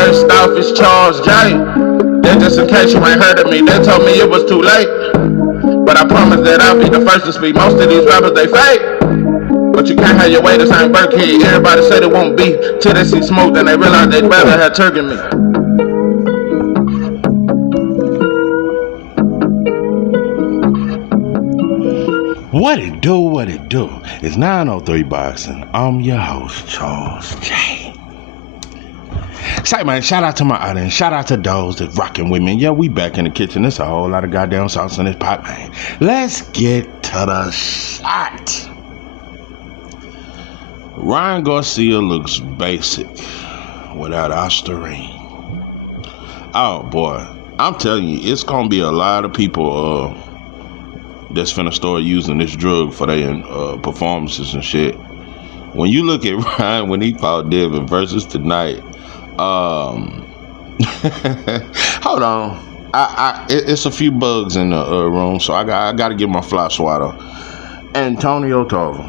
First off, it's Charles J. Then just in case you ain't heard of me, they told me it was too late. But I promise that I'll be the first to speak. Most of these rappers, they fake. But you can't have your way, this ain't Burkhead. Everybody said it won't be till they see smoke, then they realize they'd rather have turkey meat. What it do, what it do? It's 903 Boxing. I'm your host, Charles J. Say, man, shout out to my audience. Shout out to those that rocking with me. Yeah, we back in the kitchen. There's a whole lot of goddamn sauce in this pot, man. Let's get to the shot. Ryan Garcia looks basic without Ostarine. Oh, boy. I'm telling you, it's going to be a lot of people that's finna start using this drug for their performances and shit. When you look at Ryan when he fought Devin versus tonight, hold on, it's a few bugs in the room, so I got to get my fly swatter. Antonio Tover.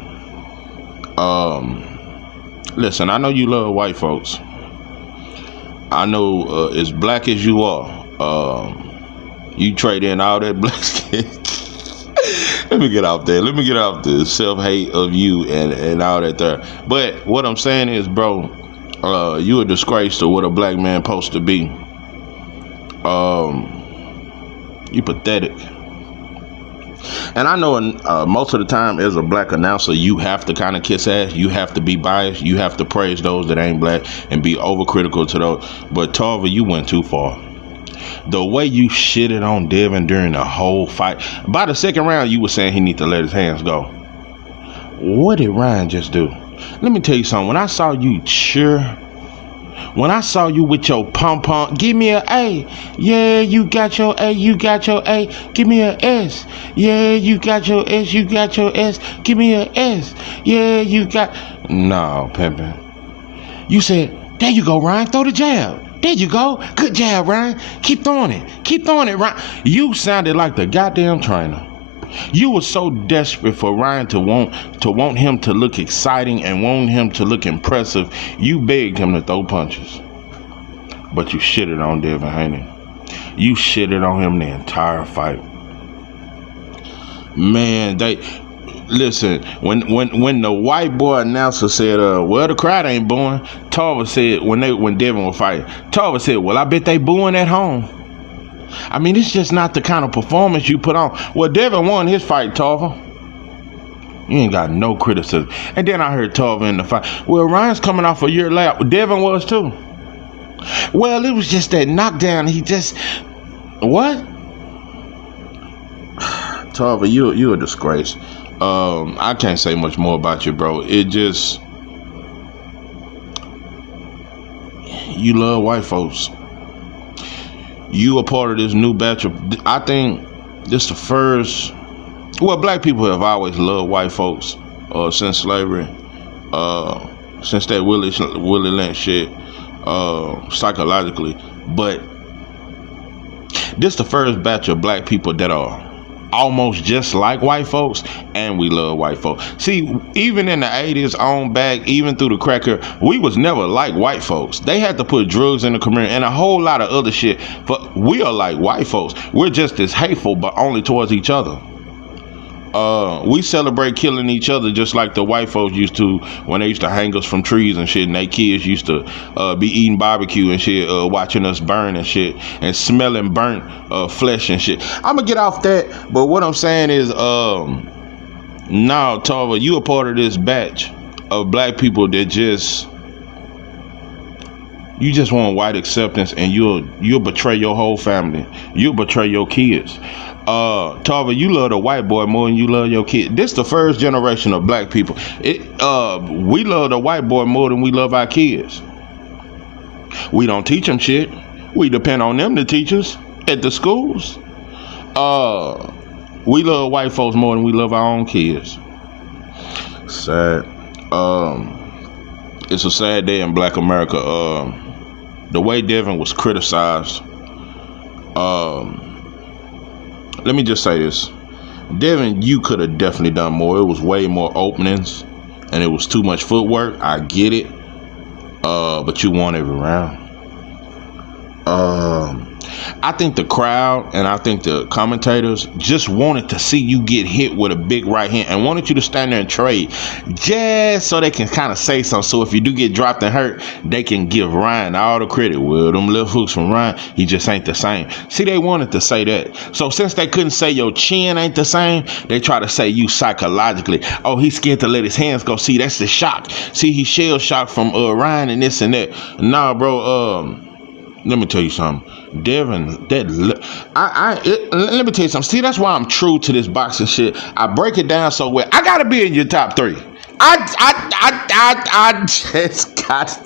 Listen, I know you love white folks. I know as black as you are, you trade in all that black skin. Let me get off there. Let me get off the self-hate of you and all that there. But what I'm saying is, bro, you a disgrace to what a black man supposed to be. You pathetic. And I know most of the time as a black announcer, you have to kind of kiss ass. You have to be biased. You have to praise those that ain't black and be overcritical to those. But Tover, you went too far. The way you shitted on Devin during the whole fight. By the second round, you were saying he need to let his hands go. What did Ryan just do? Let me tell you something. When I saw you cheer, when I saw you with your pom-pom, give me an A. Yeah, you got your A, you got your A. Give me an S. Yeah, you got your S, you got your S. Give me an S. Yeah, you got... No, pimpin'. You said, there you go, Ryan, throw the jab. There you go. Good job, Ryan. Keep throwing it. Keep throwing it, Ryan. You sounded like the goddamn trainer. You were so desperate for Ryan to want him to look exciting and want him to look impressive. You begged him to throw punches. But you shitted on Devin Haney. You shitted on him the entire fight. Man, listen, when the white boy announcer said, well, the crowd ain't booing, Tover said, when Devin was fighting, Tover said, well, I bet they booing at home. I mean, it's just not the kind of performance you put on. Well, Devin won his fight, Tover. You ain't got no criticism. And then I heard Tover in the fight. Well, Ryan's coming off a year lap. Devin was too. Well, it was just that knockdown. He just... What? Tover, you a disgrace. I can't say much more about you, bro. It just... You love white folks. You a part of this new batch of... I think this the first... Well, black people have always loved white folks since slavery. Since that Willie Lynch shit, psychologically. But this the first batch of black people that are almost just like white folks, and we love white folks. See, even in the 80s on back, even through the cracker, we was never like white folks. They had to put drugs in the community and a whole lot of other shit. But we are like white folks. We're just as hateful, but only towards each other. We celebrate killing each other just like the white folks used to when they used to hang us from trees and shit, and they kids used to be eating barbecue and shit, watching us burn and shit, and smelling burnt flesh and shit. I'm gonna get off that, but what I'm saying is, no, Tover, you a part of this batch of black people that just... You just want white acceptance, and you'll betray your whole family. You'll betray your kids. Tover, you love the white boy more than you love your kid. This the first generation of black people. We love the white boy more than we love our kids. We don't teach them shit. We depend on them to teach us at the schools. We love white folks more than we love our own kids. Sad. It's a sad day in black America. The way Devin was criticized, let me just say this. Devin, you could have definitely done more. It was way more openings, and it was too much footwork. I get it. But you won every round. I think the crowd and I think the commentators just wanted to see you get hit with a big right hand and wanted you to stand there and trade just so they can kind of say something. So if you do get dropped and hurt, they can give Ryan all the credit. Well, them left hooks from Ryan, he just ain't the same. See, they wanted to say that. So since they couldn't say your chin ain't the same, they try to say you psychologically. Oh, he's scared to let his hands go. See, that's the shock. See, he shell shocked from Ryan and this and that. Nah, bro, let me tell you something. Devin, let me tell you something. See, that's why I'm true to this boxing shit. I break it down so well. I gotta be in your top 3. I just got.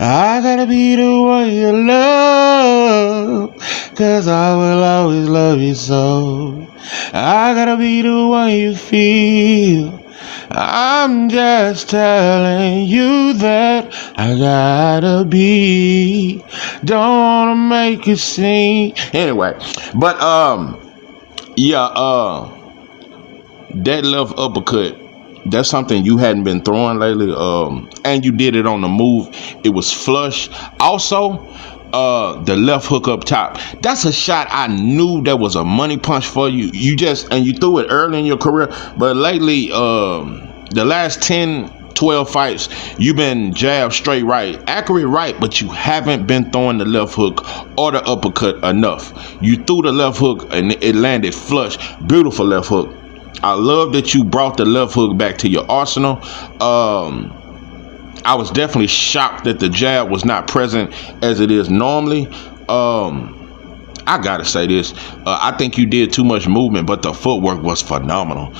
I gotta be the one you love, 'cause I will always love you so. I gotta be the one you feel. I'm just telling you that I gotta be. Don't wanna make it seem. Anyway, but that left uppercut, that's something you hadn't been throwing lately. And you did it on the move. It was flush. Also, the left hook up top. That's a shot I knew that was a money punch for you. You threw it early in your career, but lately, the last 10, 12 fights, you've been jab straight right, accurate right, but you haven't been throwing the left hook or the uppercut enough. You threw the left hook and it landed flush. Beautiful left hook. I love that you brought the left hook back to your arsenal. I was definitely shocked that the jab was not present as it is normally. I gotta say this. I think you did too much movement, but the footwork was phenomenal.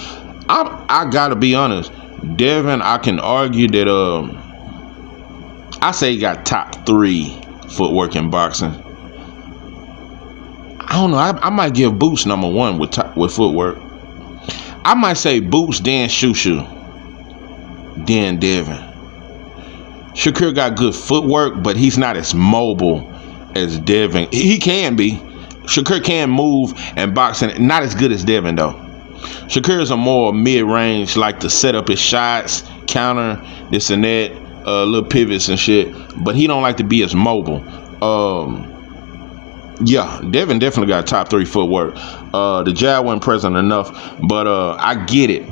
I gotta be honest. Devin, I can argue that I say he got top 3 footwork in boxing. I don't know. I might give Boots number 1 with footwork. I might say Boots, then Shushu, then Devin. Shakur got good footwork, but he's not as mobile as Devin. He can be. Shakur can move and box, and not as good as Devin though. Shakur is a more mid-range, like to set up his shots, counter, this and that, little pivots and shit. But he don't like to be as mobile. Devin definitely got top 3 footwork. The jab wasn't present enough, but I get it.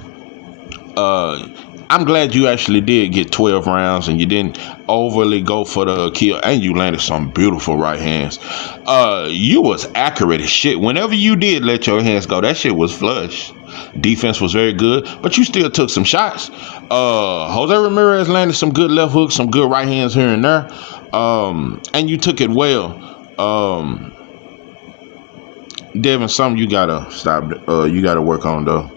I'm glad you actually did get 12 rounds and you didn't overly go for the kill, and you landed some beautiful right hands. You was accurate as shit. Whenever you did let your hands go, that shit was flush. Defense was very good, but you still took some shots. Jose Ramirez landed some good left hooks, some good right hands here and there, and you took it well. Devin, something you gotta stop. You gotta work on though.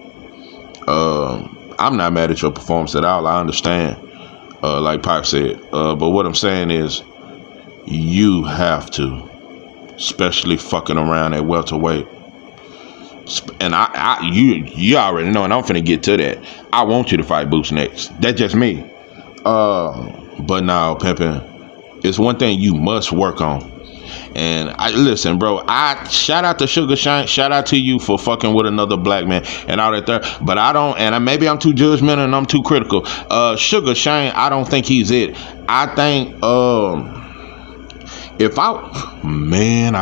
I'm not mad at your performance at all. I understand, like Pop said. But what I'm saying is, you have to, especially fucking around at welterweight. And you already know, and I'm finna get to that. I want you to fight Boots next. That's just me. But now, Pimpin', it's one thing you must work on. And listen, bro, I shout out to Sugar Shane, shout out to you for fucking with another black man and all that there. But I don't, and maybe I'm too judgmental and I'm too critical. Sugar Shane, I don't think he's it. I think I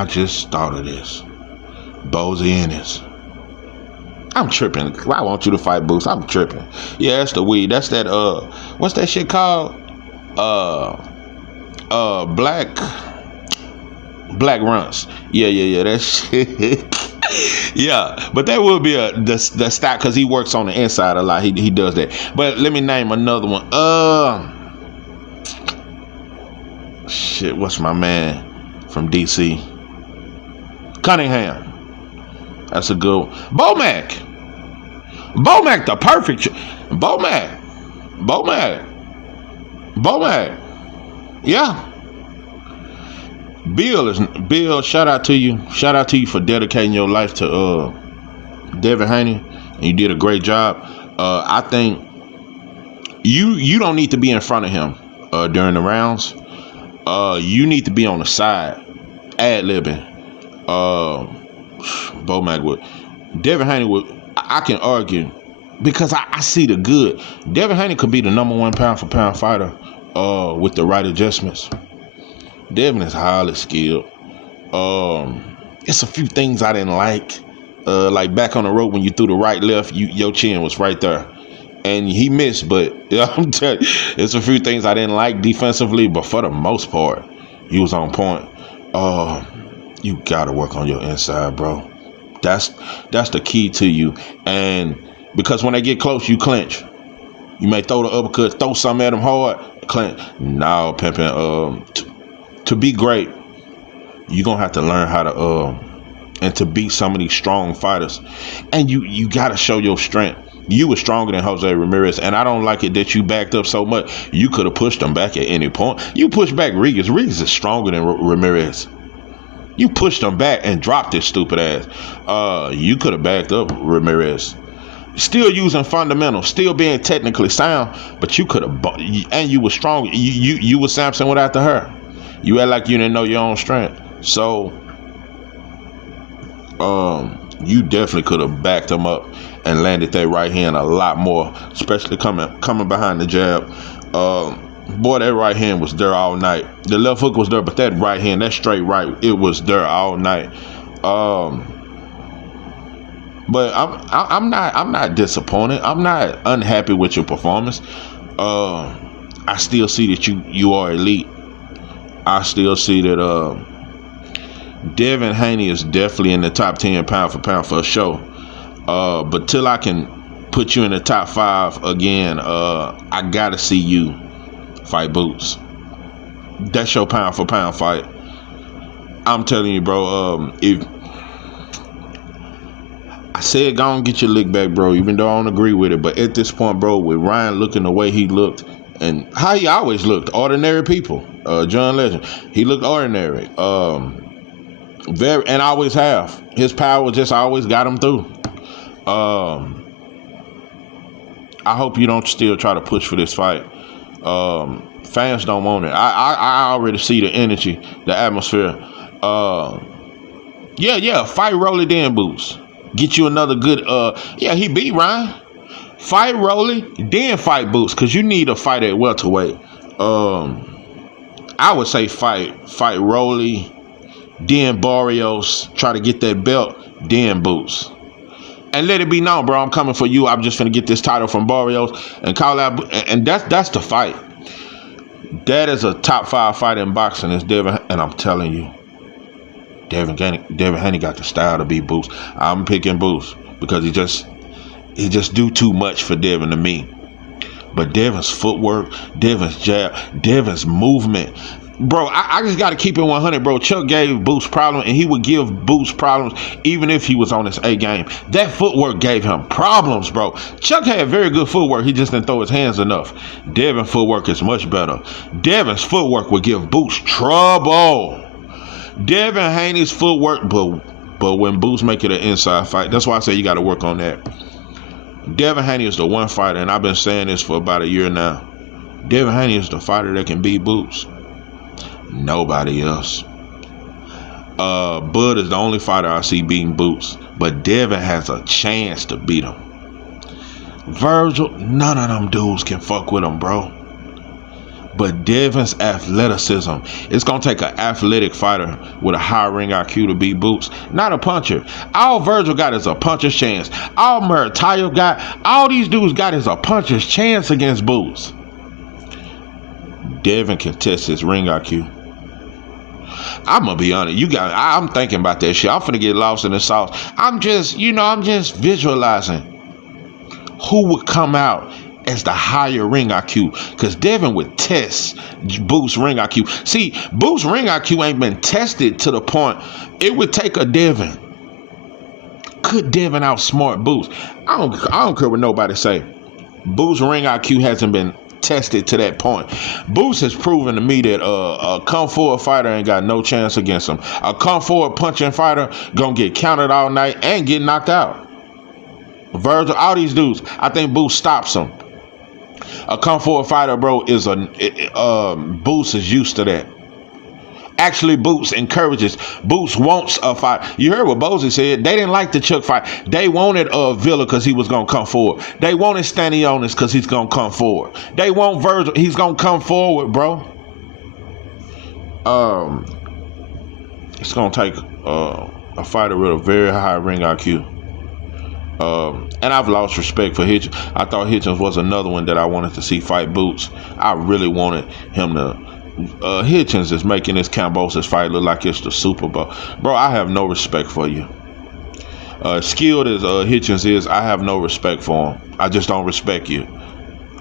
just thought of this. Bozy Ennis. I'm tripping. I want you to fight Boots. I'm tripping. Yeah, that's the weed. That's that what's that shit called? Black runts. Yeah, that shit. Yeah, but that will be the stock, because he works on the inside a lot. He does that. But let me name another one. Shit, what's my man from DC? Cunningham. That's a good one. Bomac, the perfect. Bomac. Yeah. Bill, shout out to you. Shout out to you for dedicating your life to Devin Haney. And you did a great job. I think you don't need to be in front of him during the rounds. You need to be on the side, ad-libbing. Bomac would. Devin Haney would. I can argue because I see the good. Devin Haney could be the number 1 pound for pound fighter with the right adjustments. Devin is highly skilled. It's a few things I didn't like. Like back on the road when you threw the right left, your chin was right there. And he missed, but I'm telling you, it's a few things I didn't like defensively, but for the most part, he was on point. You gotta work on your inside, bro. That's the key to you. And because when they get close, you clinch. You may throw the uppercut, throw something at them hard, clinch. No, pimping. To be great, you're gonna have to learn how to and to beat some of these strong fighters. And you gotta show your strength. You were stronger than Jose Ramirez, and I don't like it that you backed up so much. You could have pushed him back at any point. You pushed back Regis. Regis is stronger than Ramirez. You pushed him back and dropped his stupid ass. You could have backed up Ramirez. Still using fundamentals, still being technically sound, but you could have, and you were strong. You were Samson without the hair. You act like you didn't know your own strength. So, you definitely could have backed him up and landed that right hand a lot more, especially coming behind the jab. Boy, that right hand was there all night. The left hook was there, but that right hand, that straight right, it was there all night. But I'm not disappointed. I'm not unhappy with your performance. I still see that you are elite. I still see that Devin Haney is definitely in the top 10 pound for pound for sure. But till I can put you in the top 5 again, I gotta see you fight Boots. That's your pound for pound fight. I'm telling you, bro. If I said go and get your lick back, bro, even though I don't agree with it, but at this point, bro, with Ryan looking the way he looked and how he always looked, ordinary people. John Legend, he looked ordinary. And always have. His power just always got him through. I hope you don't still try to push for this fight. Fans don't want it. I already see the energy, the atmosphere. Fight Rolly then Boots. Get you another good. He beat Ryan. Fight Rolly, then fight Boots, cause you need a fight at welterweight. I would say fight Rolly, then Barrios. Try to get that belt, then Boots. And let it be known, bro, I'm coming for you. I'm just finna get this title from Barrios and call out. And that's the fight. That is a top 5 fight in boxing. Is Devin, and I'm telling you, Devin Haney got the style to beat Boots. I'm picking Boots because he just do too much for Devin to me. But Devin's footwork, Devin's jab, Devin's movement. Bro, I just got to keep it 100, bro. Chuck gave Boots problems, and he would give Boots problems even if he was on his A game. That footwork gave him problems, bro. Chuck had very good footwork. He just didn't throw his hands enough. Devin's footwork is much better. Devin's footwork would give Boots trouble. Devin Haney's footwork, but when Boots make it an inside fight, that's why I say you got to work on that. Devin Haney is the one fighter, and I've been saying this for about a year now. Devin Haney is the fighter that can beat Boots. Nobody else. Bud is the only fighter I see beating Boots, but Devin has a chance to beat him. Virgil, none of them dudes can fuck with him, bro. But Devin's athleticism, it's going to take an athletic fighter with a high ring IQ to beat Boots, not a puncher. All Virgil got is a puncher's chance. All Murtayo got, all these dudes got is a puncher's chance against Boots. Devin can test his ring IQ. I'm going to be honest. I'm thinking about that shit. I'm finna get lost in the sauce. I'm just visualizing who would come out as the higher ring IQ, because Devin would test Boots' ring IQ. See, Boots' ring IQ ain't been tested to the point it would take a Devin. Could Devin outsmart Boots? I don't care what nobody say. Boots' ring IQ hasn't been tested to that point. Boots has proven to me that a come forward fighter ain't got no chance against him. A come forward punching fighter gonna get counted all night and get knocked out. Virgil, all these dudes, I think Boots stops them. A come forward fighter, bro, Boots is used to that. Actually, Boots encourages. Boots wants a fight. You heard what Bozy said. They didn't like the Chuck fight. They wanted Villa because he was going to come forward. They wanted Stanionis because he's going to come forward. They want Virgil. He's going to come forward, bro. It's gonna take a fighter with a very high ring IQ. And I've lost respect for Hitchens. I thought Hitchens was another one that I wanted to see fight Boots. I really wanted him to. Hitchens is making this Kambosos fight look like it's the Super Bowl. Bro, I have no respect for you. Skilled as Hitchens is, I have no respect for him. I just don't respect you.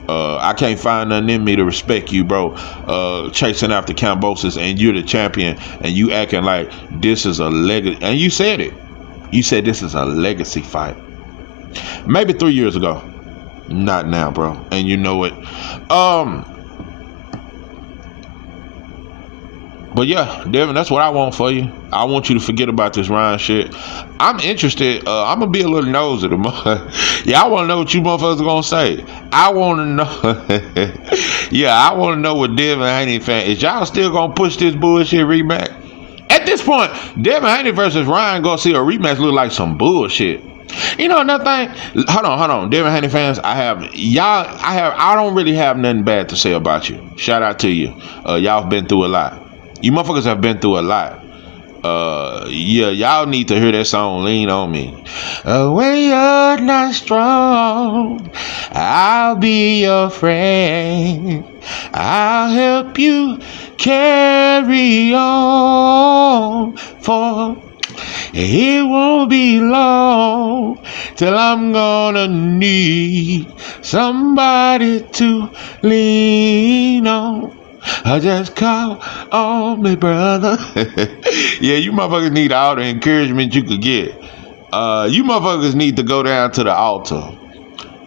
I can't find nothing in me to respect you, bro. Chasing after Kambosos and you're the champion and you acting like this is a legacy. And you said it. You said this is a legacy fight. Maybe 3 years ago. Not now, bro. And you know it. But yeah, Devin, that's what I want for you. I want you to forget about this Ryan shit. I'm interested. I'm gonna be a little nosy. Yeah, I want to know what you motherfuckers are gonna say. I want to know. Yeah, I want to know what Devin Haney fan is. Y'all still gonna push this bullshit rematch? At this point, Devin Haney versus Ryan Garcia rematch look like some bullshit. You know another thing? Hold on. Devin Haney fans, I don't really have nothing bad to say about you. Shout out to you. Y'all been through a lot. You motherfuckers have been through a lot. Yeah, y'all need to hear that song, Lean On Me. When you're not strong, I'll be your friend. I'll help you carry on, for it won't be long till I'm gonna need somebody to lean on. I just call on me, brother. Yeah, you motherfuckers need all the encouragement you could get. You motherfuckers need to go down to the altar.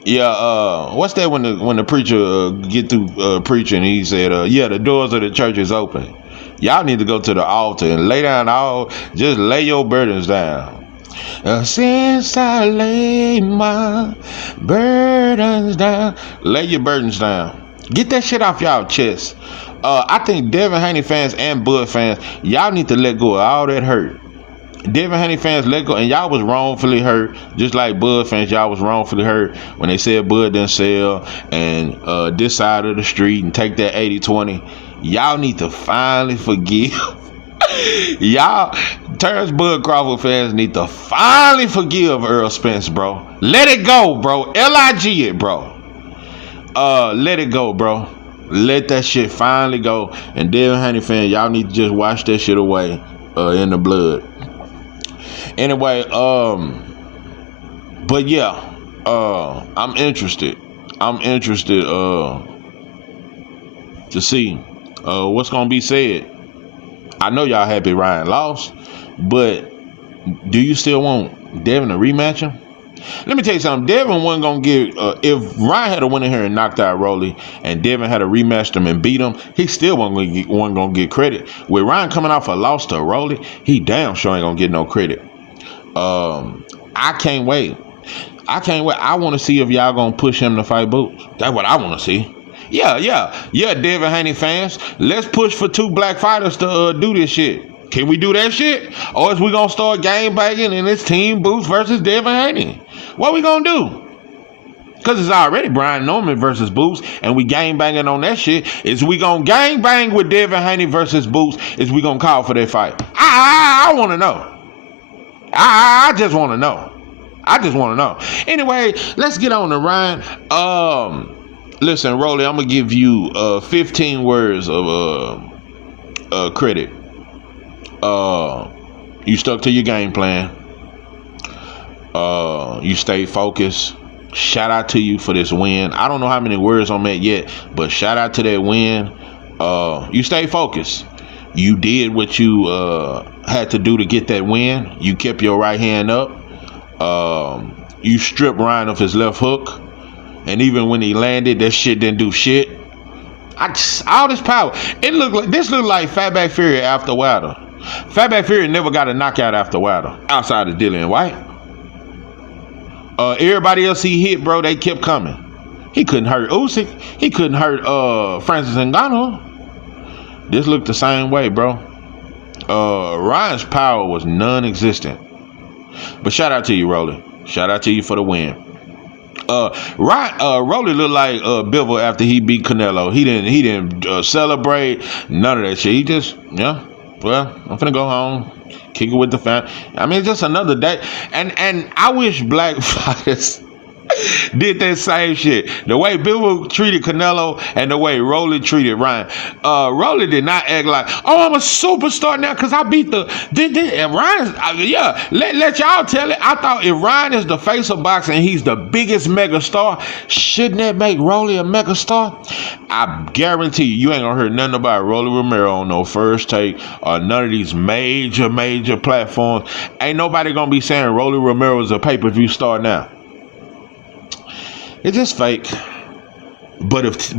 Yeah, what's that when the preacher get through preaching and he said, yeah, the doors of the church is open. Y'all need to go to the altar and lay down just lay your burdens down. Since I laid my burdens down. Lay your burdens down. Get that shit off y'all chest. I think Devin Haney fans and Bud fans, y'all need to let go of all that hurt. Devin Haney fans let go, and y'all was wrongfully hurt, just like Bud fans, y'all was wrongfully hurt when they said Bud didn't sell and this side of the street and take that 80-20. Y'all need to finally forgive. Y'all, Terrence Bud Crawford fans need to finally forgive Earl Spence, bro. Let it go, bro. L-I-G it, bro. Let it go, bro. Let that shit finally go. And Devin Haney fan, y'all need to just wash that shit away in the blood. Anyway, but yeah, I'm interested. To see what's gonna be said. I know y'all happy Ryan lost, but do you still want Devin to rematch him? Let me tell you something. Devin wasn't gonna get if Ryan had went in here and knocked out Rolly, and Devin had rematched him and beat him, he still wasn't gonna get credit. With Ryan coming off a loss to Rolly, he damn sure ain't gonna get no credit. I can't wait. I want to see if y'all gonna push him to fight Boots. That's what I want to see. Yeah, Devin Haney fans, let's push for 2 black fighters to do this shit. Can we do that shit? Or is we gonna start gang banging and it's Team Boots versus Devin Haney? What we gonna do? Because it's already Brian Norman versus Boots, and we gang banging on that shit. Is we gonna gang bang with Devin Haney versus Boots? Is we gonna call for that fight? I want to know. I just want to know. Anyway, let's get on to Ryan. Listen, Rolly, I'm gonna give you 15 words of credit. You stuck to your game plan. You stayed focused. Shout out to you for this win. I don't know how many words on that yet, but shout out to that win. You stayed focused. You did what you had to do to get that win. You kept your right hand up. You stripped Ryan of his left hook, and even when he landed, that shit didn't do shit. All this power. Looked like Fatback Fury after Wilder. Fatback Fury never got a knockout after Wilder, outside of Dillian White. Everybody else he hit, bro, they kept coming. He couldn't hurt Usyk. He couldn't hurt Francis Ngannou. This looked the same way, bro. Ryan's power was non-existent. But shout out to you, Rolly. Shout out to you for the win. Rolly looked like Bivol after he beat Canelo. He didn't celebrate none of that shit. He just well, I'm finna go home, kick it with the fam. I mean, just another day. And I wish black fighters did that same shit. The way Bill treated Canelo and the way Rolly treated Ryan. Rolly did not act like, oh, I'm a superstar now because I beat and Ryan, let y'all tell it. I thought if Ryan is the face of boxing and he's the biggest megastar, shouldn't that make Rolly a megastar? I guarantee you ain't gonna hear nothing about Rolly Romero on no First Take or none of these major platforms. Ain't nobody gonna be saying Rolly Romero is a pay-per-view star now. It's just fake. But if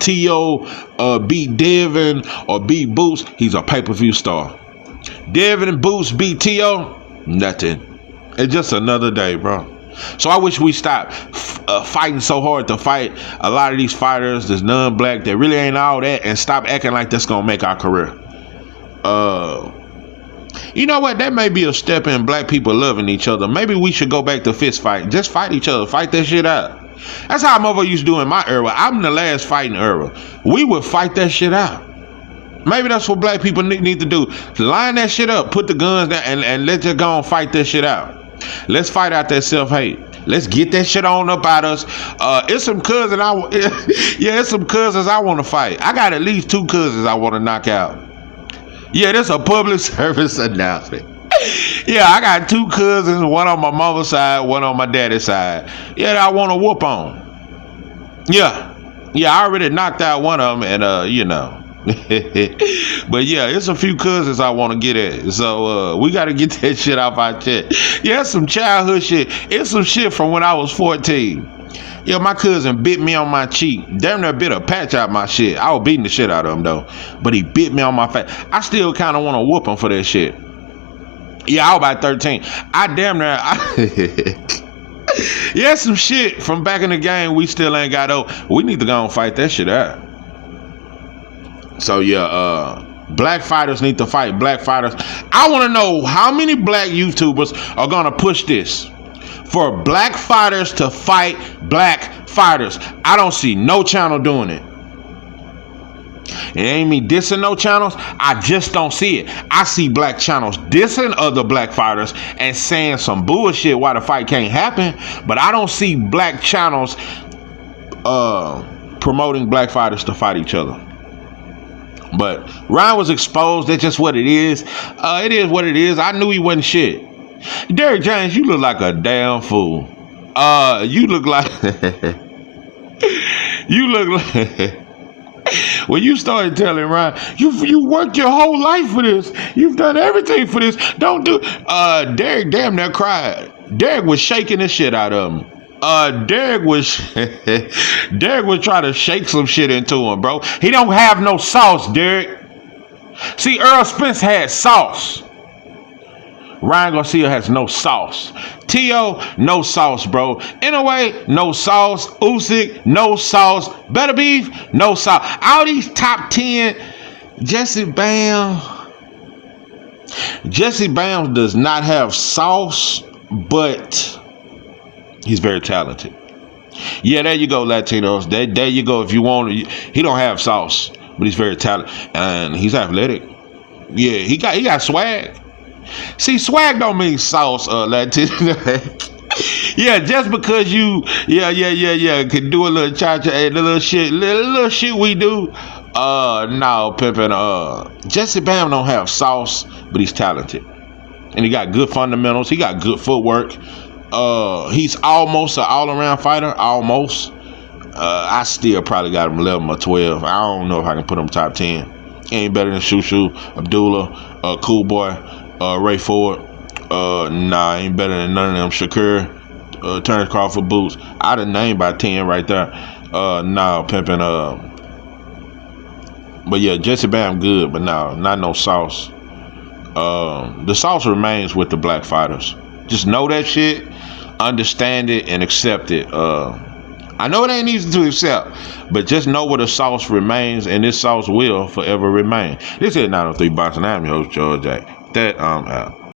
T.O. beat Devin or beat Boots, he's a pay-per-view star. Devin and Boots beat T.O., nothing. It's just another day, bro. So I wish we stopped fighting so hard to fight a lot of these fighters that's non-black that really ain't all that, and stop acting like that's gonna make our career. You know what? That may be a step in black people loving each other. Maybe we should go back to fist fight. Just fight each other. Fight that shit out. That's how motherfuckers used to do in my era. I'm the last fighting era. We would fight that shit out. Maybe that's what black people need to do. Line that shit up. Put the guns down and let's just go and fight that shit out. Let's fight out that self-hate. Let's get that shit on up out us. It's some cousins it's some cousins I want to fight. I got at least 2 cousins I want to knock out. Yeah, that's a public service announcement. Yeah, I got 2 cousins, one on my mama's side, one on my daddy's side. Yeah, that I want to whoop on. Yeah, I already knocked out one of them, and But yeah, it's a few cousins I want to get at. So we got to get that shit off our chest. Yeah, it's some childhood shit. It's some shit from when I was 14. Yeah, my cousin bit me on my cheek. Damn near bit a patch out my shit. I was beating the shit out of him though. But he bit me on my face. I still kind of want to whoop him for that shit. Yeah, I was about 13. I damn near... Yeah, some shit from back in the game we still ain't got over. We need to go and fight that shit out. So yeah, black fighters need to fight black fighters. I want to know how many black YouTubers are going to push this. For black fighters to fight black fighters. I don't see no channel doing it. It ain't me dissing no channels. I just don't see it. I see black channels dissing other black fighters and saying some bullshit why the fight can't happen. But I don't see black channels promoting black fighters to fight each other. But Ryan was exposed. That's just what it is. It is what it is. I knew he wasn't shit. Derrick James, you look like a damn fool. You look like when you started telling Ryan, you worked your whole life for this. You've done everything for this. Don't do. Derrick damn near cried. Derrick was shaking the shit out of him. Derrick was trying to shake some shit into him, bro. He don't have no sauce, Derrick. See, Earl Spence had sauce. Ryan Garcia has no sauce. T.O., no sauce, bro. Anyway, no sauce. Usyk, no sauce. Better Beef, no sauce. All these top 10, Jesse Bam does not have sauce, but he's very talented. Yeah, there you go, Latinos. There you go. If you want, he don't have sauce, but he's very talented and he's athletic. Yeah, he got swag. See, swag don't mean sauce, Latino. Yeah, just because you, can do a little cha-cha, a little shit we do. No, pimpin'. Jesse Bam don't have sauce, but he's talented, and he got good fundamentals. He got good footwork. He's almost an all-around fighter. Almost. I still probably got him 11 or 12. I don't know if I can put him top 10. He ain't better than Shushu, Abdullah, Cool Boy. Ray Ford, ain't better than none of them. Shakur, Terrence Crawford, Boots. I done named by 10 right there. Pimpin'. But yeah, Jesse Bam good, but no, not no sauce. The sauce remains with the black fighters. Just know that shit, understand it, and accept it. I know it ain't easy to accept, but just know where the sauce remains, and this sauce will forever remain. This is 903 Boxing. I'm your host, George Jack. That out.